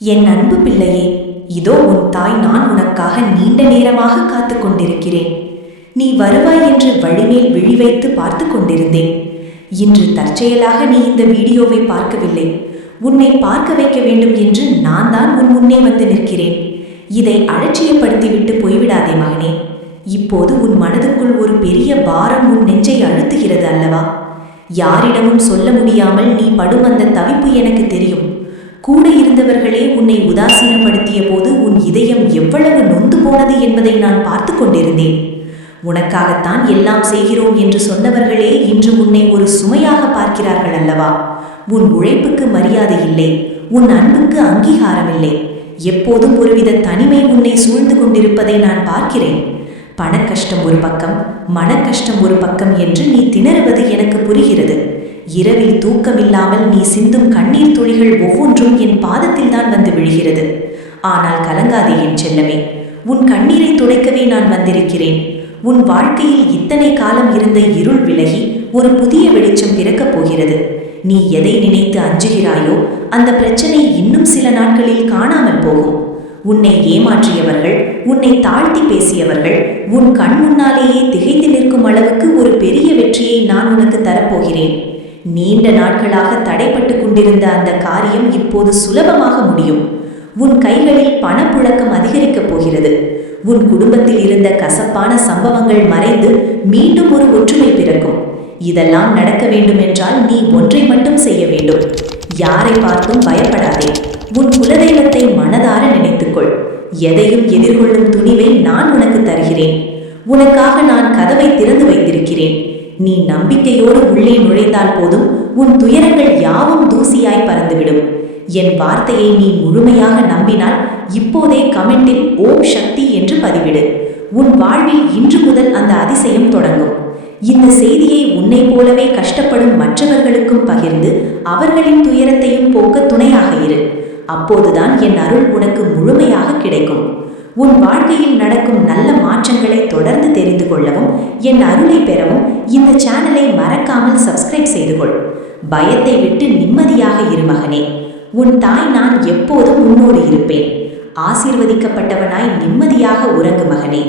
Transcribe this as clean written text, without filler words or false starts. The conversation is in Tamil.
என் அன்பு பிள்ளையே, இதோ உன் தாய் நான் உனக்காக நீண்ட நேரமாக காத்து கொண்டிருக்கிறேன். நீ வருவாய் என்று வழிமேல் விழி வைத்து பார்த்து கொண்டிருந்தேன். இன்று தற்செயலாக நீ இந்த வீடியோவை பார்க்கவில்லை. உன்னை பார்க்க வைக்க வேண்டும் என்று நான் தான் உன் முன்னே வந்து நிற்கிறேன். இதை அலட்சியப்படுத்திவிட்டு போய்விடாதே மகனே. இப்போது உன் மனதுக்குள் ஒரு பெரிய பாரம் உன் நெஞ்சை அழுத்துகிறது அல்லவா? யாரிடமும் சொல்ல முடியாமல் நீ படும் அந்த தவிப்பு எனக்கு தெரியும். கூட இருந்தவர்களே உன்னை உதாசீனப்படுத்திய போது உன் இதயம் எவ்வளவு நொந்து போனது என்பதை நான் பார்த்து கொண்டிருந்தேன். உனக்காகத்தான் எல்லாம் செய்கிறோம் என்று சொன்னவர்களே இன்று உன்னை ஒரு சுமையாக பார்க்கிறார்கள் அல்லவா? உன் உழைப்புக்கு மரியாதை இல்லை, உன் அன்புக்கு அங்கீகாரம் இல்லை. எப்போதும் ஒருவித தனிமை உன்னை சூழ்ந்து கொண்டிருப்பதை நான் பார்க்கிறேன். பணக்கஷ்டம் ஒரு பக்கம், மனக்கஷ்டம் ஒரு பக்கம் என்று நீ திணறுவது எனக்கு புரிகிறது. இரவில் தூக்கமில்லாமல் நீ சிந்தும் கண்ணீர் துளிகள் ஒவ்வொன்றும் என் பாதத்தில் தான் வந்து விழுகிறது. ஆனால் கலங்காதே என் செல்லமே, உன் கண்ணீரை துடைக்கவே நான் வந்திருக்கிறேன். உன் வாழ்க்கையில் இத்தனை காலம் இருந்த இருள் விலகி ஒரு புதிய வெளிச்சம் பிறக்கப் போகிறது. நீ எதை நினைத்து அஞ்சுகிறாயோ அந்த பிரச்சனை இன்னும் சில நாட்களில் காணாமல் போகும். உன்னை ஏமாற்றியவர்கள், உன்னை தாழ்த்தி பேசியவர்கள் உன் கண் முன்னாலேயே திகைத்து நிற்கும் அளவுக்கு ஒரு பெரிய வெற்றியை நான் உனக்கு தரப்போகிறேன். நீண்ட நாட்களாக தடைப்பட்டு கொண்டிருந்த அந்த காரியம் இப்போது சுலபமாக முடியும். உன் கைகளில் பணப்புழக்கம் அதிகரிக்கப் போகிறது. உன் குடும்பத்தில் இருந்த கசப்பான சம்பவங்கள் மறைந்து மீண்டும் ஒரு ஒற்றுமை பிறக்கும். இதெல்லாம் நடக்க வேண்டுமென்றால் நீ ஒன்றை மட்டும் செய்ய வேண்டும். யாரை பார்த்தும் பயப்படாதே. உன் குலதெய்வத்தை மனதார நினைத்துக்கொள். எதையும் எதிர்கொள்ளும் துணிவை நான் உனக்கு தருகிறேன். உனக்காக நான் கதவை திறந்து வைத்திருக்கிறேன். நீ நம்பிக்கையோடு உள்ளே நுழைந்தால் போதும், உன் துயரங்கள் யாவும் தூசியாய் பறந்துவிடும். என் வார்த்தையை நீ முழுமையாக நம்பினால் இப்போதே கமெண்டில் ஓம் சக்தி என்று பதிவிடு. உன் வாழ்வில் இன்று முதல் அந்த அதிசயம் தொடங்கும். இந்த செய்தியை உன்னை போலவே கஷ்டப்படும் மற்றவர்களுக்கும் பகிர்ந்து அவர்களின் துயரத்தையும் போக்க துணையாக இரு. அப்போதுதான் என் அருள் உனக்கு முழுமையாக கிடைக்கும். உன் வாழ்க்கையில் நடக்கும் நல்ல மாற்றங்களை தொடர்ந்து தெரிந்து கொள்ளவும் என் அருளை பெறவும் இந்த சேனலை மறக்காமல் சப்ஸ்கிரைப் செய்து கொள். பயத்தை விட்டு நிம்மதியாக இரு மகனே. உன் தாய் நான் எப்போதும் உன்னோடு இருப்பேன். ஆசீர்வதிக்கப்பட்டவனாய் நிம்மதியாக உறங்கு மகனே.